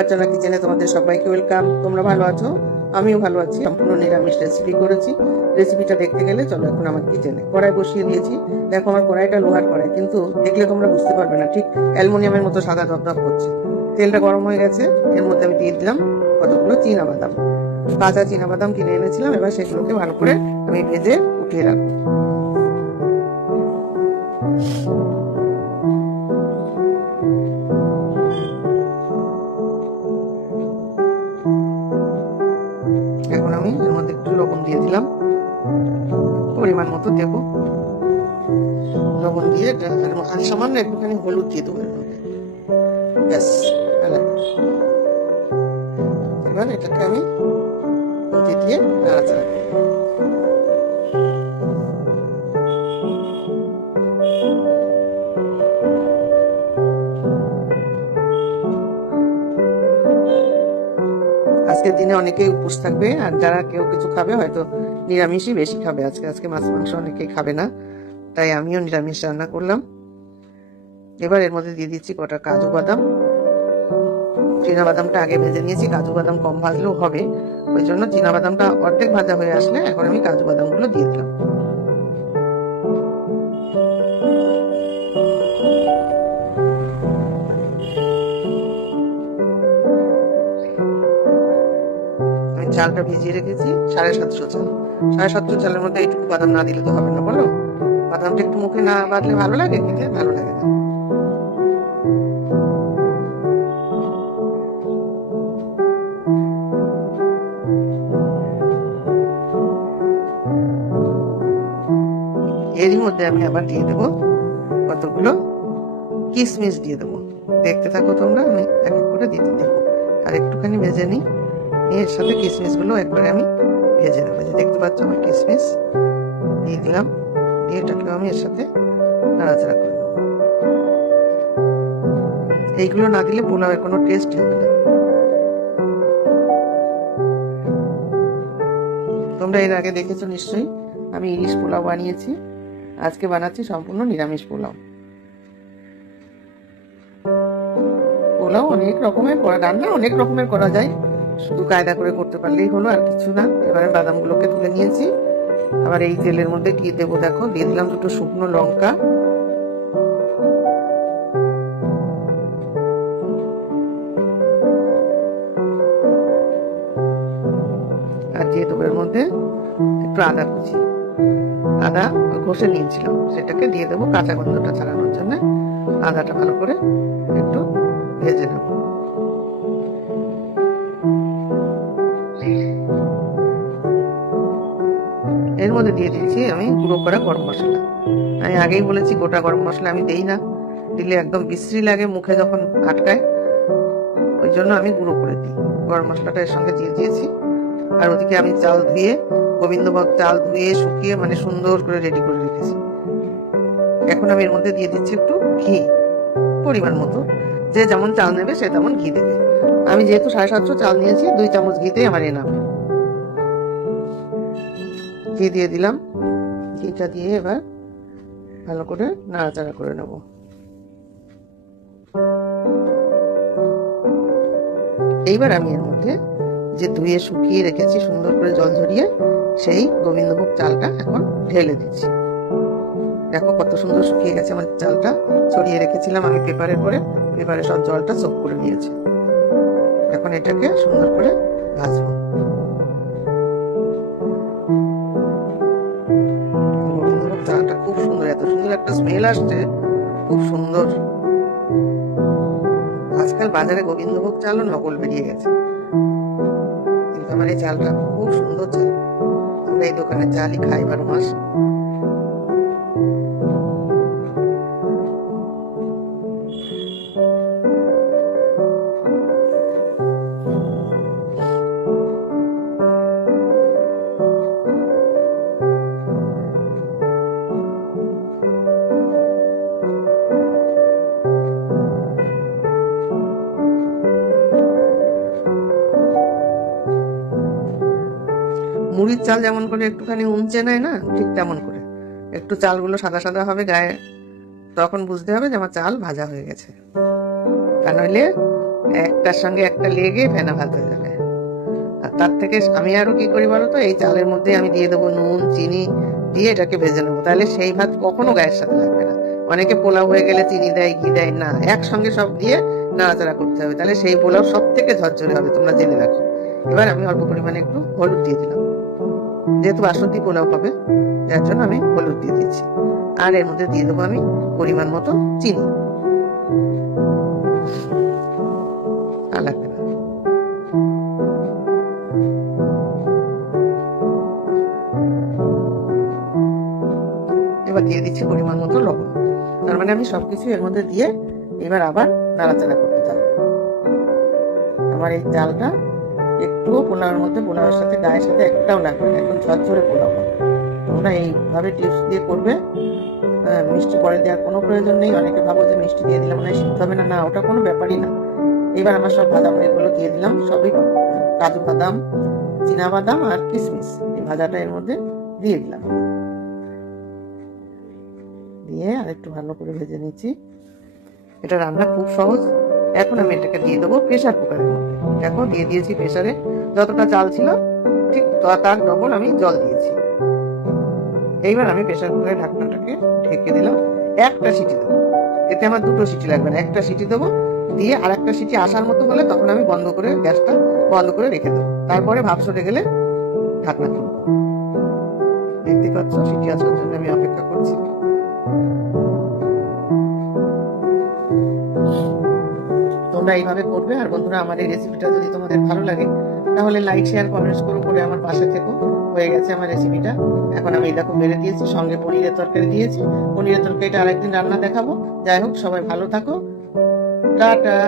দেবার্চনা কিচেনে, তোমাদের সবাইকে ওয়েলকাম তোমরা ভালো আছো? আমিও ভালো আছি। সম্পূর্ণ নিরামিষ রেসিপি করেছি। রেসিপিটা দেখতে গেলে চলো এখন আমার কিচেনে। কড়াই বসিয়ে দিয়েছি। দেখো আমার কড়াইটা লোহার কড়াই, কিন্তু দেখলে তোমরা বুঝতে পারবে না। ঠিক অ্যালুমিনিয়ামের মতো সাদা ধপধপ করছে। তেলটা গরম হয়ে গেছে। এর মধ্যে আমি দিয়ে দিলাম কতগুলো? চীনা বাদাম কাঁচা চীনা বাদাম কিনে এনেছিলাম। এবার সেগুলোকে ভালো করে আমি ভেজে উঠিয়ে রাখব। এখন আমি এর মধ্যে একটু লবণ দিয়ে দিলাম। পরিমাণ মতো দেবো। লবণ দিয়ে আর সামান্য একটুখানি হলুদ দিয়ে দেবো এর মধ্যে। ব্যাস। এবার এটাকে আমি দিয়ে নাড়াচাড়া আজকের দিনে অনেকেই উপোস থাকবে, আর যারা কেউ কিছু খাবে হয়তো নিরামিষই বেশি খাবে। আজকে আজকে মাছ, মাংস অনেকেই খাবে না, তাই আমিও নিরামিষ রান্না করলাম। এবার এর মধ্যে দিয়ে দিচ্ছি কটা কাজু বাদাম। চীনা বাদামটা আগে ভেজে নিয়েছি, কাজু বাদাম কম ভাজলেও হবে। ওই জন্য চীনা বাদামটা অর্ধেক ভাজা হয়ে আসলে এখন আমি কাজু বাদামগুলো দিয়ে দিলাম। চালটা ভিজিয়ে রেখেছি, সাড়ে সাতশো চাল। সাড়ে সাতশো চালের মধ্যে এইটুকু বাদাম না দিলে তো হবে না, বলো? বাদামটা একটু মুখে না বাঁধলে ভালো লাগে? খেতে ভালো লাগে না। এরই মধ্যে আমি আবার দিয়ে দেবো কতগুলো কিশমিশ দিয়ে দেবো। দেখতে থাকো তোমরা, আমি এক এক করে দিতে দেবো আর একটুখানি ভেজে নিই। এর সাথে কিশমিশগুলো একবারে আমি ভেজে নেব। যে দেখতে পাচ্ছ আমার কিশমিশ দিয়ে দিলাম। দিয়ে এটাকেও আমি এর সাথে নাড়াচাড়া করে নেব। এইগুলো না দিলে পোলাওয়ের কোনো টেস্ট হবে না। তোমরা এর আগে দেখেছ নিশ্চয়ই, আমি ইলিশ পোলাও বানিয়েছি। আজকে বানাচ্ছি সম্পূর্ণ নিরামিষ পোলাও। পোলাও অনেক রকমের রান্না অনেক রকমের করা যায়। শুধু কায়দা করে করতে পারলেই হলো, আর কিছু না। এবারে বাদামগুলোকে তুলে নিয়েছি। আবার এই তেলের মধ্যে দিয়ে দেবো, দেখো। দিয়ে দিলাম দুটো শুকনো লঙ্কা। আর দিয়ে দেবো এর মধ্যে একটু আদা কুচি। আদা ঘষে নিয়েছিলাম। সেটাকে দিয়ে দেবো কাঁচা গন্ধটা ছাড়ানোর জন্য। আদাটা ভালো করে একটু মধ্যে দিয়ে দিচ্ছি, আমি গুঁড়ো করা গরম মশলা। আমি আগেই বলেছি গোটা গরম মশলা আমি দেই না। দিলে একদম বিশ্রী লাগে মুখে যখন আটকায়। ওই জন্য আমি গুঁড়ো করে দিই। গরম মশলাটা এর সঙ্গে দিয়ে দিয়েছি। আর ওদিকে আমি চাল ধুয়ে, গোবিন্দভোগ চাল ধুয়ে, শুকিয়ে মানে সুন্দর করে রেডি করে রেখেছি। এখন আমি এর মধ্যে দিয়ে দিচ্ছি একটু ঘি, পরিমাণ মতো। যে যেমন চাল নেবে সে তেমন ঘি দেবে। আমি যেহেতু সাড়ে সাতশো চাল নিয়েছি, দুই চামচ ঘিতেই আমার এনাম ঘি দিয়ে দিলাম। ঘিটা দিয়ে এবার ভালো করে নাড়াচাড়া করে নেব। এইবার আমি এর মধ্যে যে ধুয়ে শুকিয়ে রেখেছি, সুন্দর করে জল ঝরিয়ে, সেই গোবিন্দভোগ চালটা এখন ঢেলে দিচ্ছি। দেখো কত সুন্দর শুকিয়ে গেছে আমার চালটা। ছড়িয়ে রেখেছিলাম আমি পেপারে করে, পেপারে সব জলটা চোখ করে নিয়েছি। এখন এটাকে সুন্দর করে ভাজবো। আসছে খুব সুন্দর। আজকাল বাজারে গোবিন্দভোগ চালও নকল বেরিয়ে গেছে। কিন্তু আমার এই চালটা খুব সুন্দর চাল। আমরা এই দোকানের চালই খাই বারো মাস। মুড়ির চাল যেমন করে একটুখানি উমচে নেয় না, ঠিক তেমন করে। একটু চালগুলো সাদা সাদা হবে গায়ে, তখন বুঝতে হবে যে আমার চাল ভাজা হয়ে গেছে। তা নইলে একটার সঙ্গে একটা লেগে ফেনা ভাত হয়ে যাবে। আর তার থেকে আমি আরও কি করি বলতো? এই চালের মধ্যে আমি দিয়ে দেবো নুন, চিনি, দিয়ে এটাকে ভেজে নেব। তাহলে সেই ভাত কখনো গায়ের সাথে লাগবে না। অনেকে পোলাও হয়ে গেলে চিনি দেয়, ঘি দেয়, না, একসঙ্গে সব দিয়ে নাড়াচাড়া করতে হবে। তাহলে সেই পোলাও সব থেকে ঝরঝরে হবে, তোমরা জেনে রাখো। এবার আমি অল্প পরিমাণে একটু হলুদ দিয়ে দিলাম। যেহেতু বাসন্তী পোলাও হবে যার জন্য আমি হলুদ দিয়ে দিচ্ছি। আর এর মধ্যে দিয়ে দেবো আমি পরিমাণ মতো চিনি। এবার দিয়ে দিচ্ছি পরিমাণ মতো লবণ। তার মানে আমি সবকিছু এর মধ্যে দিয়ে এবার আবার নাড়াচাড়া করতে থাকব। আমার এই চালটা একটুও পোলাওয়ের মধ্যে পোলাওয়ের সাথে গায়ের সাথে একটাও লাগবে না, একদম ঝরঝরে পোলাও। তোমরা এইভাবে টিপস দিয়ে করবে। মিষ্টি পরে দেওয়ার কোনো প্রয়োজন নেই। অনেকে ভাবো যে মিষ্টি দিয়ে দিলাম না সিদ্ধ হবে। না না, ওটা কোনো ব্যাপারই না। এবার আমার সব বাদাম এগুলো দিয়ে দিলাম। সবই কাজু বাদাম, চীনা বাদাম আর কিশমিশ এই ভাজাটা এর মধ্যে দিয়ে দিলাম। দিয়ে আর একটু ভালো করে ভেজে নিচ্ছি। এটা রান্না খুব সহজ। এখন আমি এটাকে দিয়ে দেবো প্রেশার কুকারের মধ্যে। দেখো দিয়ে দিয়েছি প্রেশারে যতটা চাল ছিল, ঠিক তার ডবল আমি জল দিয়েছি। এইবার আমি প্রেশার কুকারের ঢাকনাটাকে ঢেকে দিলাম। একটা সিটি দেবো। এতে আমার দুটো সিটি লাগবে না, একটা সিটি দেবো। দিয়ে আর একটা সিটি আসার মতো হলে তখন আমি বন্ধ করে গ্যাসটা বন্ধ করে রেখে দেবো। তারপরে ভাব সরে গেলে ঢাকনা খুলবো। দেখতে পাচ্ছ, সিটি আসার জন্য আমি অপেক্ষা করছি। তোমরা এইভাবে করবে আর বন্ধুরা আমার এই রেসিপিটা যদি তোমাদের ভালো লাগে, তাহলে লাইক শেয়ার কমেন্টস করো করে আমার পাশে থেকো। হয়ে গেছে আমার রেসিপিটা এখন আমি দেখো বেড়ে দিয়েছি, সঙ্গে পনিরের তরকারি দিয়েছি। পনিরের তরকারিটা আরেকদিন রান্না দেখাবো। যাই হোক, সবাই ভালো থাকো। টাটা!